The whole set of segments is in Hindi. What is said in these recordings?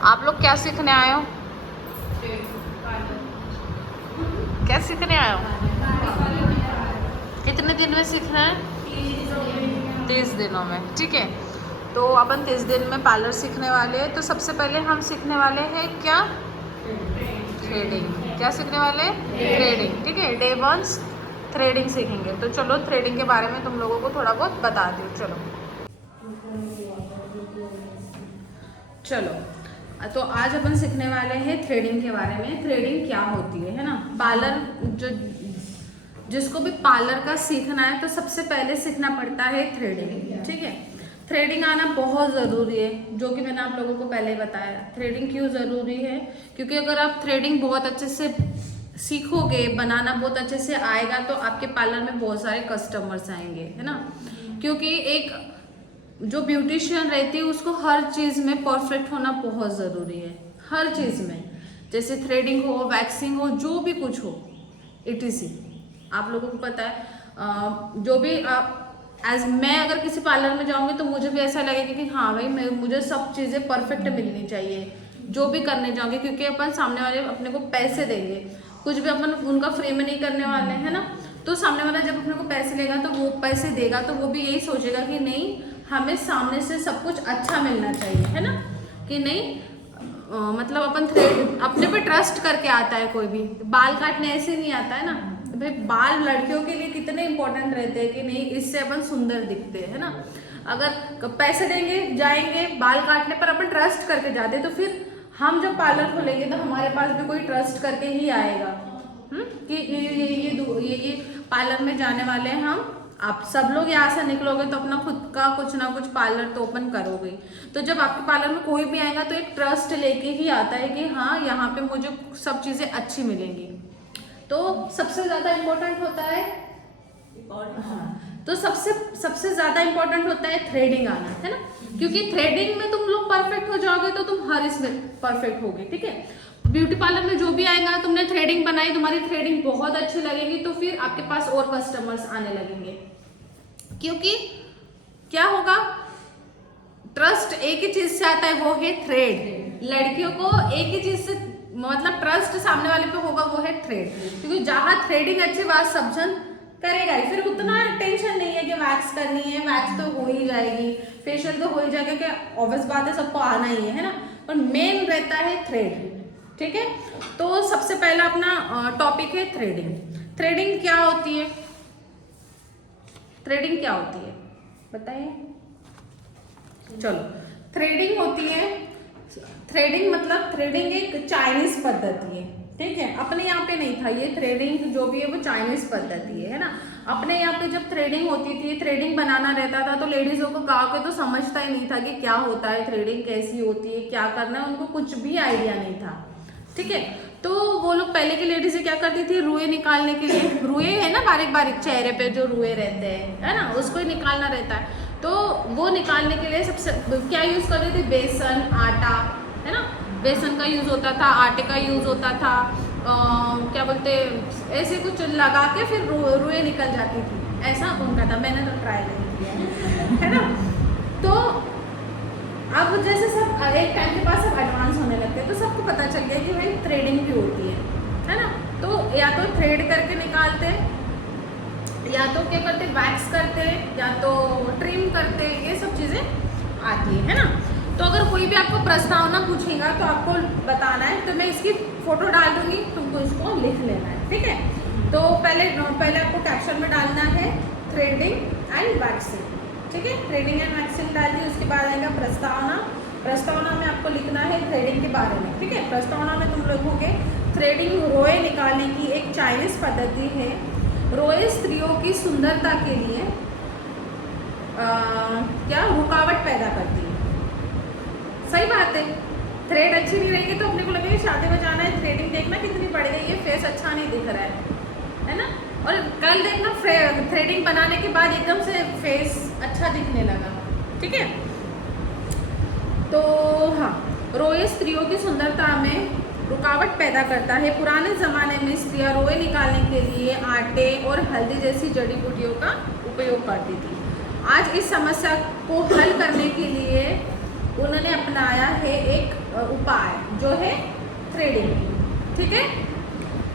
आप लोग क्या सीखने आए हो? क्या सीखने आए हो? कितने दिन में सीखना है? 30 दिनों में, ठीक है। तो अपन 30 दिन में पार्लर सीखने वाले हैं। तो सबसे पहले हम सीखने वाले हैं क्या? थ्रेडिंग। क्या सीखने वाले हैं? थ्रेडिंग, ठीक है। डे 1 थ्रेडिंग सीखेंगे। तो चलो थ्रेडिंग के बारे में तुम लोगों को थोड़ा बहुत बता दूँ। चलो तो आज अपन सीखने वाले हैं थ्रेडिंग के बारे में। थ्रेडिंग क्या होती है ना। पार्लर जो जिसको भी पार्लर का सीखना है तो सबसे पहले सीखना पड़ता है थ्रेडिंग, ठीक है। थ्रेडिंग आना बहुत ज़रूरी है, जो कि मैंने आप लोगों को पहले बताया। थ्रेडिंग क्यों ज़रूरी है? क्योंकि अगर आप थ्रेडिंग बहुत अच्छे से सीखोगे, बनाना बहुत अच्छे से आएगा, तो आपके पार्लर में बहुत सारे कस्टमर्स आएंगे, है ना। क्योंकि एक जो ब्यूटिशियन रहती है उसको हर चीज़ में परफेक्ट होना बहुत ज़रूरी है, हर चीज़ में। जैसे थ्रेडिंग हो, वैक्सिंग हो, जो भी कुछ हो, etc। आप लोगों को पता है जो भी एज मैं अगर किसी पार्लर में जाऊंगी तो मुझे भी ऐसा लगेगा कि हाँ भाई मुझे सब चीज़ें परफेक्ट मिलनी चाहिए जो भी करने जाऊंगी। क्योंकि अपन सामने वाले अपने को पैसे देंगे, कुछ भी अपन उनका फ्री में नहीं करने वाले हैं ना। तो सामने वाला जब अपने को पैसे लेगा तो वो पैसे देगा तो वो भी यही सोचेगा कि नहीं, हमें सामने से सब कुछ अच्छा मिलना चाहिए, है ना। कि नहीं मतलब अपन थ्रेड अपने पे ट्रस्ट करके आता है। कोई भी बाल काटने ऐसे नहीं आता है ना भाई। बाल लड़कियों के लिए कितने इंपॉर्टेंट रहते हैं कि नहीं, इससे अपन सुंदर दिखते हैं, है ना। अगर पैसे देंगे, जाएंगे बाल काटने पर, अपन ट्रस्ट करके जाते हैं, तो फिर हम जब पार्लर खोलेंगे तो हमारे पास भी कोई ट्रस्ट करके ही आएगा कि ये पार्लर में जाने वाले हैं हम। आप सब लोग यहाँ से निकलोगे तो अपना खुद का कुछ ना कुछ पार्लर तो ओपन करोगे। तो जब आपके पार्लर में कोई भी आएगा तो एक ट्रस्ट लेके ही आता है कि हाँ यहाँ पे मुझे सब चीज़ें अच्छी मिलेंगी। तो सबसे ज़्यादा इम्पोर्टेंट होता है तो सबसे ज़्यादा इम्पोर्टेंट होता है थ्रेडिंग आना, है ना। क्योंकि थ्रेडिंग में तुम लोग परफेक्ट हो जाओगे तो तुम हर इसमें परफेक्ट होगे, ठीक है। ब्यूटी पार्लर में जो भी आएगा, तुमने थ्रेडिंग बनाई, तुम्हारी थ्रेडिंग बहुत अच्छी लगेगी, तो फिर आपके पास और कस्टमर्स आने लगेंगे। क्योंकि क्या होगा, ट्रस्ट एक ही चीज से आता है, वो है थ्रेड। लड़कियों को एक ही चीज से मतलब ट्रस्ट सामने वाले पे होगा, वो है थ्रेड। क्योंकि जहां थ्रेडिंग अच्छी बात समझन करेगा ही, फिर उतना टेंशन नहीं है कि वैक्स करनी है, वैक्स तो हो ही जाएगी, फेशियल तो हो ही जाएगा, क्योंकि ऑब्वियस बात है सबको आना ही है ना। पर मेन रहता है थ्रेड, ठीक है। तो सबसे पहला अपना टॉपिक है थ्रेडिंग। थ्रेडिंग क्या होती है? थ्रेडिंग क्या होती है बताइए। चलो, थ्रेडिंग होती है, थ्रेडिंग मतलब थ्रेडिंग एक चाइनीज पद्धति है, ठीक है। अपने यहाँ पे नहीं था ये थ्रेडिंग, जो भी है वो चाइनीज पद्धति है ना। अपने यहाँ पे जब थ्रेडिंग होती थी, थ्रेडिंग बनाना रहता था, तो लेडीजों को गाँव के तो समझता ही नहीं था कि क्या होता है थ्रेडिंग, कैसी होती है, क्या करना है, उनको कुछ भी आइडिया नहीं था, ठीक है। तो वो लोग पहले की लेडीज क्या करती थी, रुए निकालने के लिए, रुए है ना बारीक बारीक चेहरे पे जो रुए रहते हैं, है ना, उसको ही निकालना रहता है। तो वो निकालने के लिए सबसे क्या यूज करती थी, बेसन, आटा, है ना। बेसन का यूज होता था, आटे का यूज होता था, क्या बोलते ऐसे कुछ लगा के फिर रुए निकल जाती थी, ऐसा उनका था। मैंने तो ट्राई नहीं किया है ना। तो अब जैसे सब एक टाइम के बाद सब एडवांस होने लगते हैं, तो सबको पता चल गया कि भाई थ्रेडिंग भी होती है ना। तो या तो थ्रेड करके निकालते, या तो क्या करते, वैक्स करते, या तो ट्रिम करते, ये सब चीज़ें आती है ना। तो अगर कोई भी आपको प्रस्तावना पूछेगा तो आपको बताना है, तो मैं इसकी फोटो डाल दूंगी, तुमको इसको लिख लेना है, ठीक है। तो पहले आपको कैप्शन में डालना है थ्रेडिंग एंड वैक्सिंग, ठीक है। थ्रेडिंग एंड वैक्सिंग डाल दी, उसके बाद आएगा प्रस्तावना। प्रस्तावना में आपको लिखना है थ्रेडिंग के बारे में, ठीक है। प्रस्तावना में तुम लिखोगे थ्रेडिंग रोए निकालने की एक चाइनीज पद्धति है। रोए स्त्रियों की सुंदरता के लिए क्या रुकावट पैदा करती है। सही बात है, थ्रेड अच्छी नहीं रहेगी तो अपने को लगेगा शादी में जाना है, थ्रेडिंग देखना कितनी बढ़ गई है, फेस अच्छा नहीं दिख रहा है ना। और कल देखना थ्रेडिंग बनाने के बाद एकदम से फेस अच्छा दिखने लगा, ठीक है। तो हाँ, रोए स्त्रियों की सुंदरता में रुकावट पैदा करता है। पुराने ज़माने में स्त्रियां रोए निकालने के लिए आटे और हल्दी जैसी जड़ी बूटियों का उपयोग करती थी। आज इस समस्या को हल करने के लिए उन्होंने अपनाया है एक उपाय जो है थ्रेडिंग। ठीक है,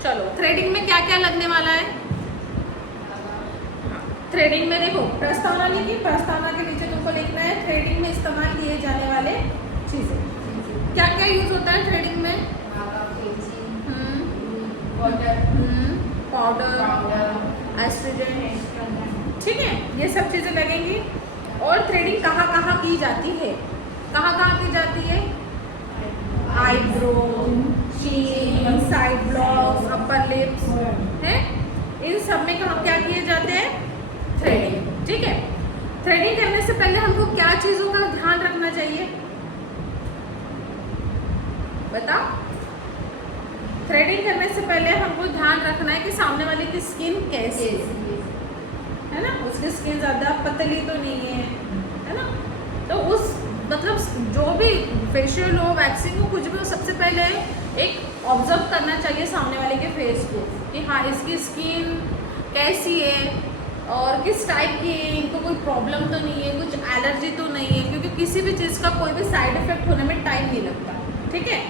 चलो थ्रेडिंग में क्या क्या लगने वाला है। थ्रेडिंग में देखो प्रस्तावना लिखी, प्रस्तावना के नीचे तुमको लिखना है थ्रेडिंग में इस्तेमाल किए जाने वाले चीजें। क्या क्या यूज होता है थ्रेडिंग में? पाउडर, एस्ट्रोजन, ठीक है, ये सब चीजें लगेंगी। और थ्रेडिंग कहाँ कहाँ की जाती है? कहाँ कहाँ की जाती है? आईब्रो, चीन, साइड ब्लॉक्स, अपर लिप्स है, इन सब में कहाँ क्या किए जाते हैं? थ्रेडिंग। ठीक है, थ्रेडिंग करने से पहले हमको क्या चीजों का ध्यान रखना चाहिए बताओ? थ्रेडिंग करने से पहले हमको ध्यान रखना है कि सामने वाले की स्किन कैसी है ना, उसकी स्किन ज्यादा पतली तो नहीं है ना। तो उस मतलब जो भी फेशियल हो, वैक्सिंग हो, कुछ भी हो, सबसे पहले एक ऑब्जर्व करना चाहिए सामने वाले के फेस को कि हाँ इसकी स्किन कैसी है और किस टाइप की है, इनको कोई प्रॉब्लम तो नहीं है, कुछ एलर्जी तो नहीं है, क्योंकि किसी भी चीज़ का कोई भी साइड इफेक्ट होने में टाइम नहीं लगता। ठीक है,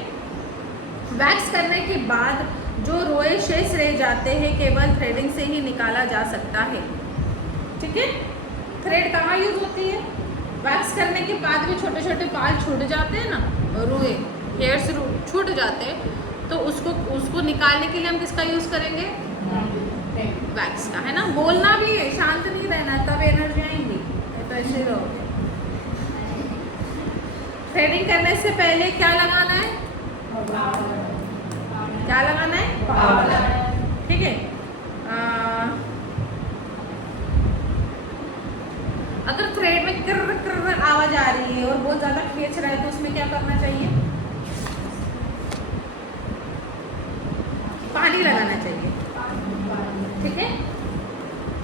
वैक्स करने के बाद जो रोए शेष रह जाते हैं केवल थ्रेडिंग से ही निकाला जा सकता है। ठीक है, थ्रेड कहाँ यूज होती है? वैक्स करने के बाद भी छोटे छोटे बाल छूट जाते हैं ना, रोए हेयर्स छूट जाते हैं, तो उसको निकालने के लिए हम किसका यूज करेंगे? वैक्स का, है ना। बोलना भी है, शांत नहीं रहना, तब एनर्जी आएंगी, तो ऐसे ही रहोगे। थ्रेडिंग करने से पहले क्या लगाना है? क्या लगाना है? पाउडर। ठीक है, अगर थ्रेड में कर कर आवाज आ रही है और बहुत ज्यादा खींच रहा है तो उसमें क्या करना चाहिए? पानी लगाना चाहिए। ठीक है,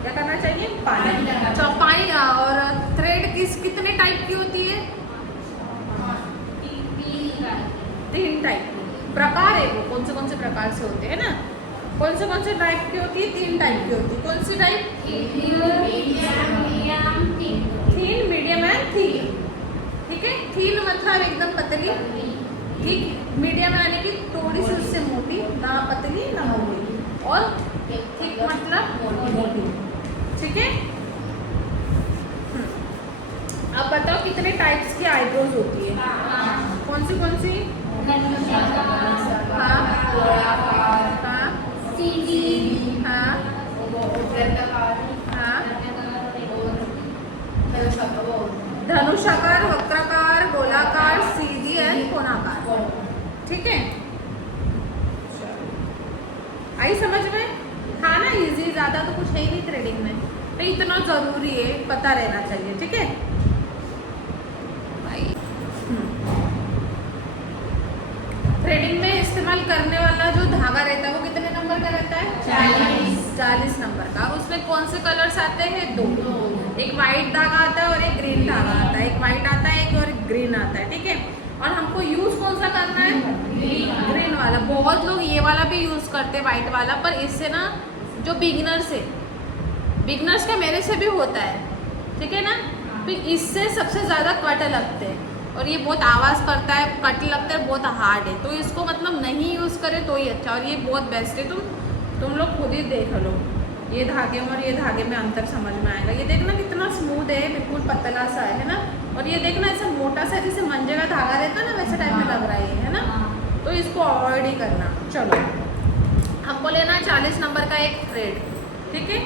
क्या करना चाहिए? पानी। अच्छा, पानी। और थ्रेड कितने टाइप की होती है? 3 टाइप की। प्रकार है वो, कौन से प्रकार से होते हैं ना, कौन से टाइप की होती है? 3 टाइप की होती है। कौन सी type? Thin, medium and thick. ठीक है, थीन मतलब एकदम पतली, ठीक, मीडियम यानी कि थोड़ी सी उससे मोटी, ना पतली ना मोटी, और थिक मतलब मोटी। ठीक है, अब बताओ कितने टाइप्स की आईब्रोज होती है? कौन सी हाँ, धनुषाकार, वक्राकार, गोलाकार, सीधी एंड कोणाकार। ठीक है, आई समझ में? हाँ ना, इजी, ज्यादा तो कुछ है ही नहीं थ्रेडिंग में, तो इतना जरूरी है, पता रहना चाहिए। ठीक है, थ्रेडिंग में इस्तेमाल करने वाला जो धागा रहता है वो कितने नंबर का रहता है? 40 नंबर का। उसमें कौन से कलर्स आते हैं? 2। एक वाइट धागा आता है और एक ग्रीन धागा आता है। एक वाइट आता है, एक और ग्रीन आता है। ठीक है, और हमको यूज कौन सा करना है? ग्रीन वाला। बहुत लोग ये वाला भी यूज करते हैं, वाइट वाला, पर इससे ना जो बिगिनर्स है, बिगिनर्स का मेरे से भी होता है, ठीक है ना, तो इससे सबसे ज़्यादा कट लगते हैं और ये बहुत आवाज़ करता है, कट लगता है, बहुत हार्ड है, तो इसको मतलब नहीं यूज़ करें तो ही अच्छा। और ये बहुत बेस्ट है, तुम लोग खुद ही देख लो, ये धागे और ये धागे में अंतर समझ में आएगा। ये देखना कितना स्मूथ है, बिल्कुल पतला सा है ना, और ये देखना ऐसा मोटा सा जैसे मंजे का धागा रहता है ना, वैसे टाइप में लग रहा है ना, तो इसको अवॉइड ही करना। चलो, हमको लेना है 40 नंबर का एक थ्रेड, ठीक है,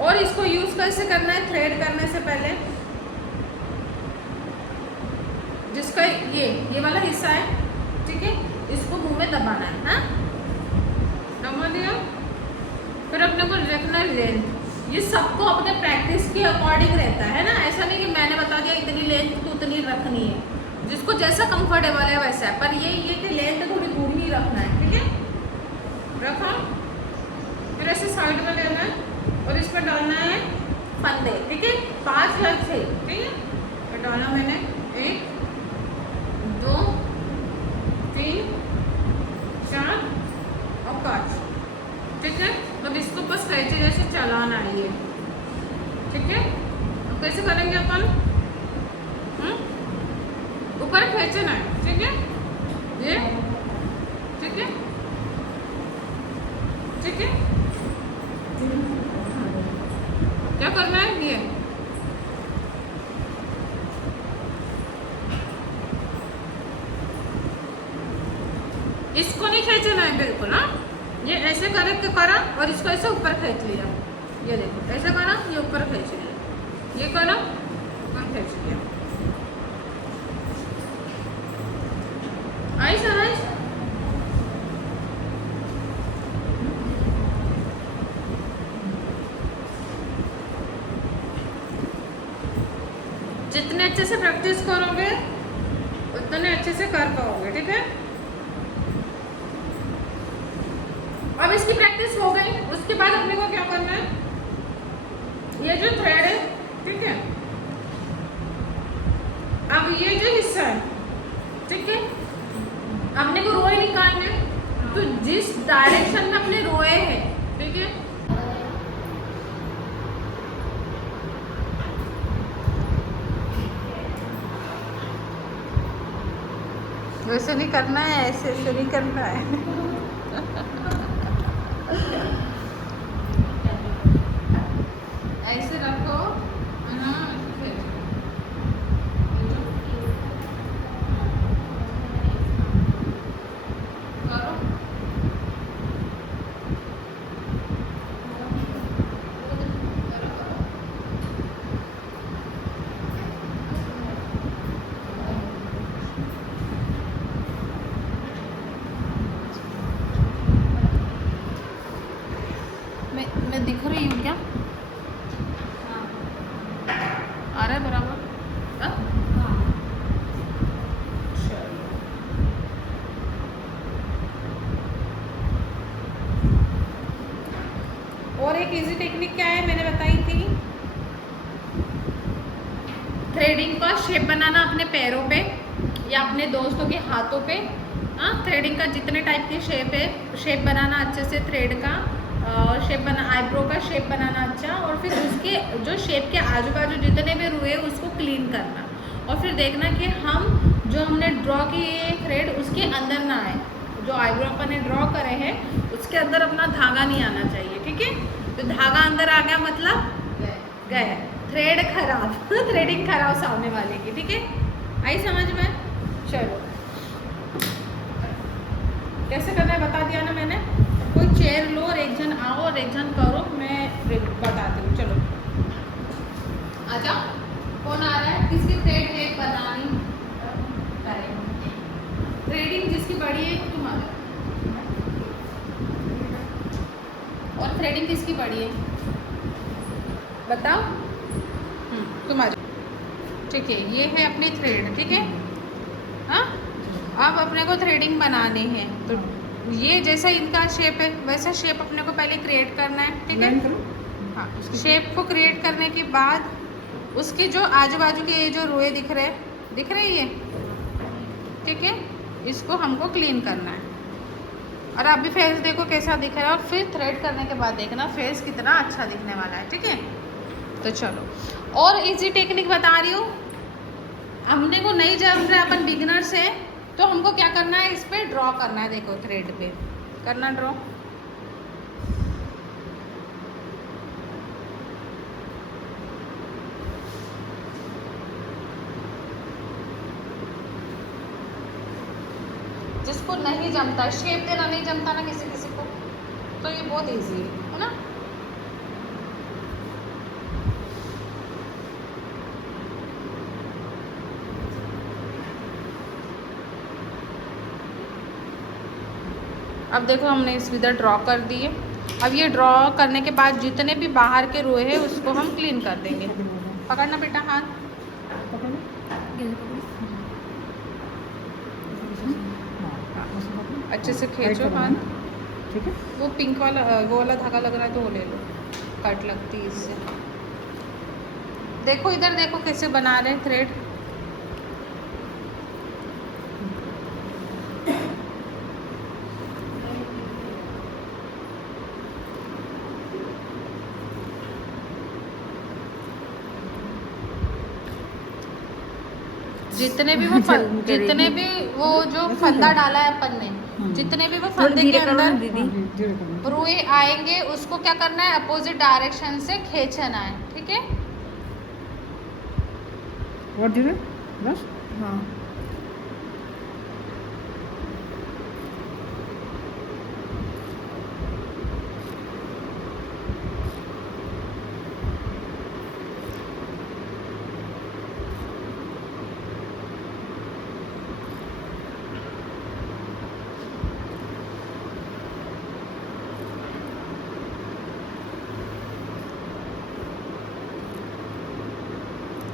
और इसको यूज़ कैसे करना है? थ्रेड करने से पहले जिसका ये वाला हिस्सा है, ठीक है, इसको मुंह में दबाना है, हाँ, दबा दिया। फिर अपने को रखना लेंथ, ये सबको अपने प्रैक्टिस के अकॉर्डिंग रहता है ना, ऐसा नहीं कि मैंने बता दिया इतनी लेंथ तो उतनी रखनी है, जिसको जैसा कंफर्टेबल है वैसा है, पर ये कि लेंथ थोड़ी दूर ही रखना है, ठीक है, रखा। फिर ऐसे साइड में लेना है और इसमें डालना है फंदे, ठीक है, 5 लग थे, ठीक है, फिर डाला मैंने 1 2 3 4 और 5, ठीक है। अब इसको बस कैसे जैसे चलाना है ये, ठीक है। अब कैसे करेंगे अपन? खींचना है, ठीक है? ये ठीक है, ठीक है। क्या करना है ये? इसको नहीं खींचना है बिल्कुल। हाँ, ये ऐसे करे के करा और इसको ऐसे ऊपर खींच लिया। ये देखो, ऐसे करा, ये ऊपर खींच लिया, ये करा, ऊपर खींच लिया। आई समझ? जितने अच्छे से प्रैक्टिस करोगे उतने अच्छे से कर पाओगे, ठीक है? अब इसकी प्रैक्टिस हो गई, उसके बाद अपने को क्या करना है? ये जो थ्रेड है, ठीक है, अब ये जो हिस्सा है, ठीक है, अपने को रोए निकालने, तो जिस डायरेक्शन में अपने रोए हैं, ठीक है, वैसे नहीं करना है, ऐसे ऐसे नहीं करना है। ऐसे रखो, हाँ, करो। मैं दिख रही हूँ क्या? आ रहा है बराबर? हाँ? और एक इजी टेक्निक क्या है, मैंने बताई थी, थ्रेडिंग का शेप बनाना अपने पैरों पे या अपने दोस्तों के हाथों पे। हाँ, थ्रेडिंग का जितने टाइप की शेप है, शेप बनाना अच्छे से, थ्रेड का शेप बना, आईब्रो का शेप बनाना अच्छा, और फिर उसके जो शेप के आजू बाजू जितने भी रुए उसको क्लीन करना, और फिर देखना कि हम जो हमने ड्रॉ किए थ्रेड उसके अंदर ना आए। जो आईब्रो अपन ने ड्रॉ करे हैं उसके अंदर अपना धागा नहीं आना चाहिए, ठीक है? तो धागा अंदर आ गया मतलब गया, थ्रेड खराब, थ्रेडिंग खराब सामने वाले की, ठीक है? आई समझ में? चलो, कैसे करना है बता दिया ना मैंने। कोई चेयर लो और एक जन आओ और एक जन करो, मैं बताती हूँ। चलो आजा, कौन आ रहा है? किसकी थ्रेड है बनानी? थ्रेडिंग जिसकी बड़ी है तुम आ जाओ, और थ्रेडिंग किसकी बड़ी है बताओ? तुम आ जाओ, ठीक है? ये है अपनी थ्रेड, ठीक है? हाँ, अब अपने को थ्रेडिंग बनानी है, तो ये जैसा इनका शेप है वैसा शेप अपने को पहले क्रिएट करना है, ठीक है? हाँ, शेप को क्रिएट करने के बाद उसके जो आजू बाजू के ये जो रोए दिख रहे ये, ठीक है? इसको हमको क्लीन करना है। और अभी फेस देखो कैसा दिख रहा है, और फिर थ्रेड करने के बाद देखना फेस कितना अच्छा दिखने वाला है, ठीक है? तो चलो, और इजी टेक्निक बता रही हूँ। हमने को नहीं जम रहा, अपन बिगिनर से, तो हमको क्या करना है, इस पे ड्रॉ करना है। देखो थ्रेड पे करना ड्रॉ, जिसको नहीं जमता, शेप देना नहीं जमता ना किसी किसी को, तो ये बहुत इजी है ना? अब देखो हमने इस विधर ड्रॉ कर दिए। अब ये ड्रॉ करने के बाद जितने भी बाहर के रोए हैं उसको हम क्लीन कर देंगे। पकड़ना बेटा, हाथ अच्छे से खींचो हाथ, ठीक है? वो पिंक वाला वो वाला धागा लग रहा है तो वो ले लो, कट लगती है इससे। देखो इधर देखो कैसे बना रहे हैं थ्रेड। जितने भी वो जितने भी वो जो फंदा डाला है अपन ने, जितने भी वो फंदे के अंदर रुई आएंगे उसको क्या करना है, अपोजिट डायरेक्शन से खींचना है, ठीक है। और धीरे बस। हाँ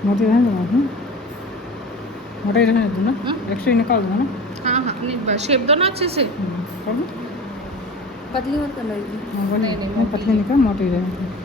मोटी रहने दो, मोटा ही रहने दो ना, एक्स्ट्रा निकाल दो ना। हाँ हाँ, नहीं शेप दो ना अच्छे से। कर दो, पतली मत करना दीदी। नहीं पतली निकाल, मोटी रहे।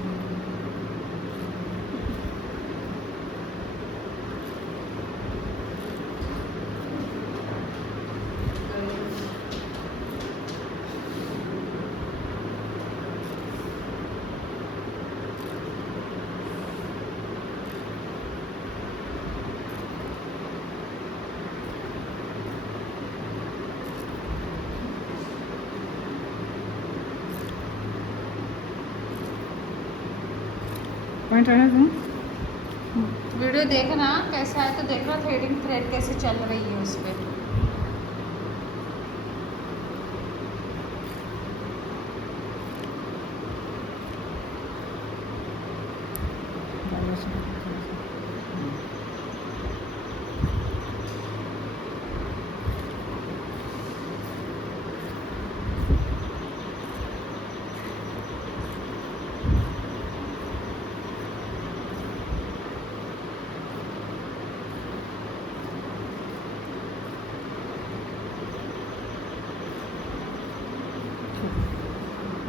पॉइंट रहने दो। वीडियो देखना कैसा है तो देखना थ्रेडिंग थ्रेड कैसे चल रही है उस पर।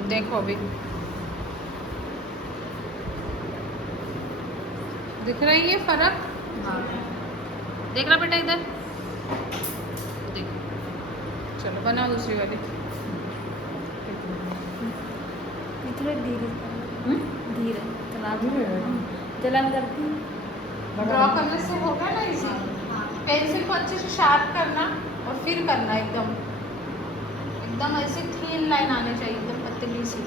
देखो अभी दिख रही है फर्क। हाँ देख रहा बेटा इधर देख। चलो बनाओ दूसरी वाली। थोड़ा धीरे धीरे जलन करती ड्रॉ करने से होगा ना इजी। पेंसिल को अच्छे से शार्प करना और फिर करना एकदम एकदम ऐसे थीन लाइन आनी चाहिए, एकदम पतली सी,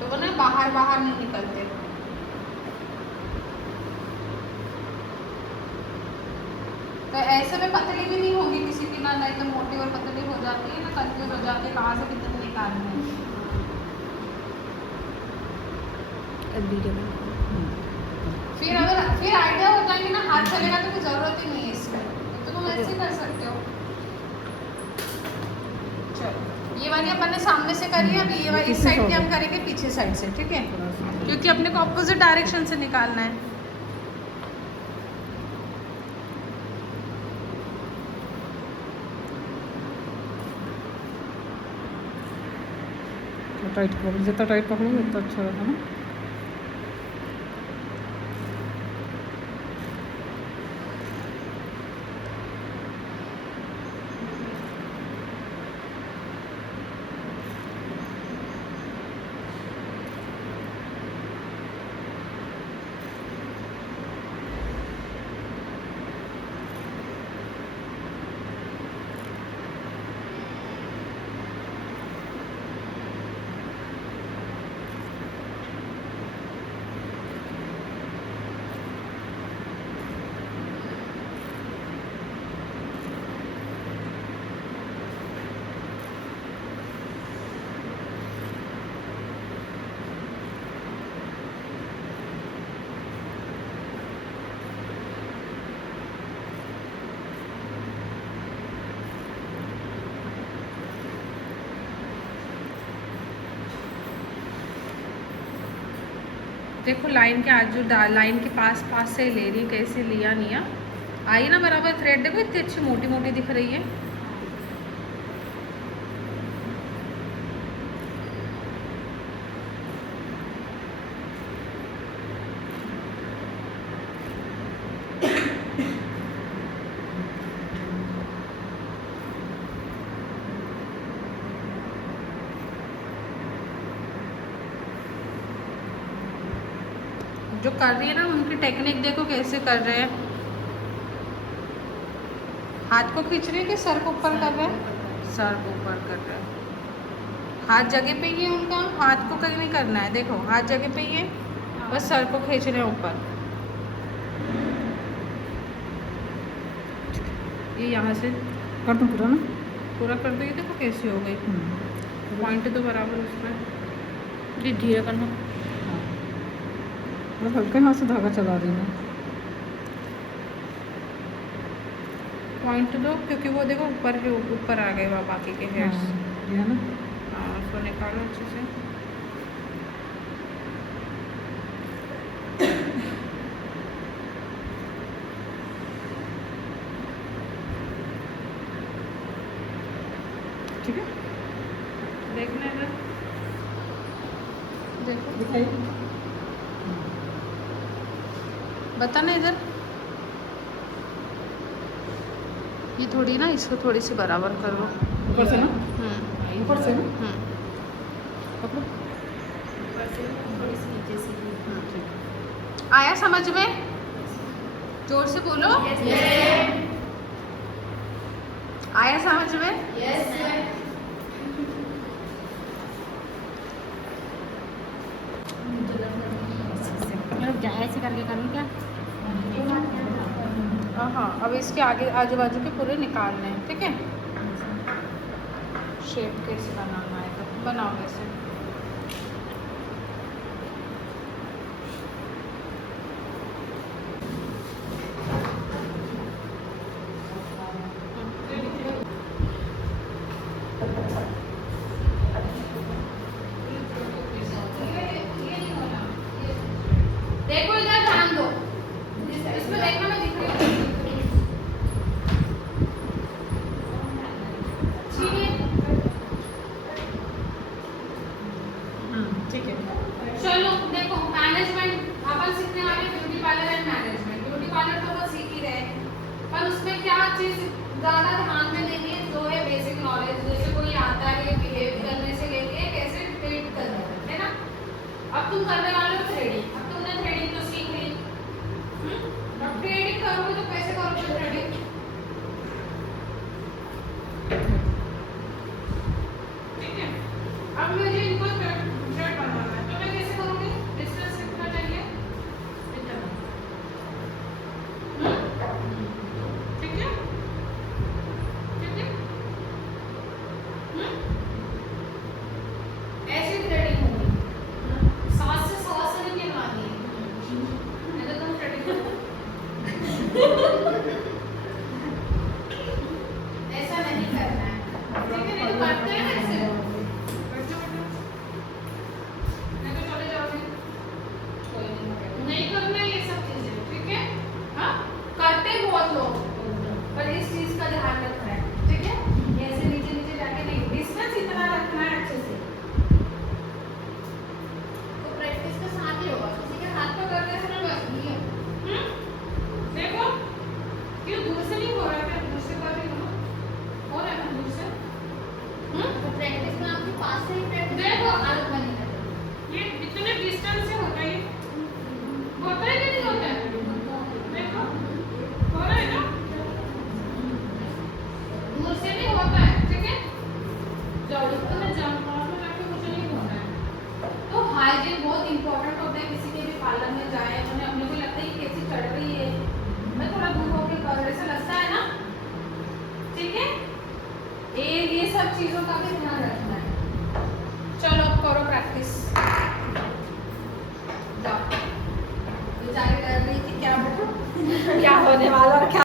तो वो ना बाहर बाहर नहीं निकलते। तो ऐसे में पतली भी नहीं होगी किसी की ना, नहीं तो मोटी और पतली हो जाती है ना, कंफ्यूज हो जाती है कहाँ से कितने निकालने हैं। फिर आइडिया हो जाएंगे ना, हाथ चलेगा तो कोई जरूरत ही नहीं है इसमें, तो तुम ऐसे कर सकते हो। चलो ये वाली अपन ने सामने से करी है, अभी ये वाली इस साइड की हम करेंगे पीछे साइड से, ठीक है, क्योंकि अपने को ऑपोजिट डायरेक्शन से निकालना है। टाइट पकड़ो, जितना टाइट पकड़ोगे उतना अच्छा रहता है ना। देखो लाइन के आज जो लाइन के पास पास से ले रही, कैसे लिया नहीं आई ना बराबर थ्रेड। देखो इतनी अच्छी मोटी मोटी दिख रही है। जो कर रही है ना उनकी टेक्निक देखो कैसे कर रहे हैं। हाथ को खींच रहे हैं कि सर को ऊपर कर रहे हैं? सर को ऊपर कर रहे हैं। हाथ जगह पे ही है उनका, हाथ को कहीं नहीं करना है। देखो हाथ जगह पे ही है, बस सर को खींच रहे हैं ऊपर। ये यहाँ से कर दूँ पूरा ना? पूरा कर दो। ये देखो कैसी हो गई, पॉइंट तो बराबर उसमें। ये धीरे करना। बस हल्के हाथ से धागा चला रही हूँ। पॉइंट दो, क्योंकि वो देखो ऊपर है, ऊपर आ गए वहाँ बाकी के हेयर्स। ये है ना? हाँ, उसको निकालो अच्छे से। ठीक है, देखना इधर, देखो दिखाइए। बताना इधर। ये थोड़ी ना, इसको थोड़ी सी बराबर करो। ऊपर से ना? ऊपर से ना? पकड़ो। ऊपर से थोड़ी सी नीचे से। आया समझ में? जोर से बोलो। आया समझ में? मतलब क्या ऐसे करके करूँ क्या? हाँ, अब इसके आगे आजू बाजू के पूरे निकालने हैं, ठीक है? शेप कैसे बनाना है तो बनाओ वैसे। देखो इधर ध्यान दो, इसमें देखना, मैं दिख रही हूँ। ठीक है। चलो देखो, मैनेजमेंट अपन सीखने वाले beauty parlour and management. Beauty parlour तो वो सीख ही रहे हैं, पर उसमें क्या चीज़ ज़्यादा ध्यान में देनी है, जो है बेसिक नॉलेज। जैसे कोई आता है बिहेव करने से लेके कैसे ट्रीट करना है ना। अब तुम करने वाले हो थ्रेडिंग, अब तुमने थ्रेडिंग तो सीख ली। अब थ्रेडिंग करोगे तो कैसे करोगे थ्रेडिंग? ठीक है, अब मुझे इनको थ्रेड बनाना है, तो मैं कैसे करूँगी? डिस्टेंस कितना चाहिए? इतना। ठीक है, ठीक है। ऐसी थ्रेडिंग होगी, सांस से सांस से नहीं गिरवानी है, नहीं तो तुम थ्रेडिंग ऐसा नहीं करना है, ठीक है? नहीं तो करते हैं ऐसे। नहीं तो चले जाओगे, नहीं करना है ये सब चीजें, ठीक है? हाँ, करते बहुत लोग, पर इस चीज का ध्यान रखना है, ठीक है? ऐसे नीचे नीचे जाके नहीं, डिस्टेंस इतना रखना है अच्छे से। तो प्रैक्टिस के साथ ही होगा, किसी के हाथ पे कर रहे हैं ना, बस नहीं है। देखो क्यों दूर से नहीं हो रहा है, दूर से कर रही हूँ, हो रहा है दूर से। तो प्रैक्टिस में आपके पास से ही प्रैक्टिस देखो, आदत बनी है। ये इतने डिस्टेंस से होता है, होता है कि नहीं होता है? देखो हो रहा है ना, दूर से भी होता है, ठीक है? जल्दी तो मैं जानता हूँ, ताकि मुझे नहीं होना है। तो हाइजीन बहुत इंपॉर्टेंट होता है, किसी के भी पार्लर में जाए, उन्हें अपने को लगता है कि कैसी चढ़ रही है, मैं थोड़ा दूर होकर कर, ऐसा लगता है ना, ठीक है? ये सब चीज़ों का भी ध्यान रखना है। चलो अब करो प्रैक्टिस। जाओ, बेचारी डर रही थी क्या होने वाला और क्या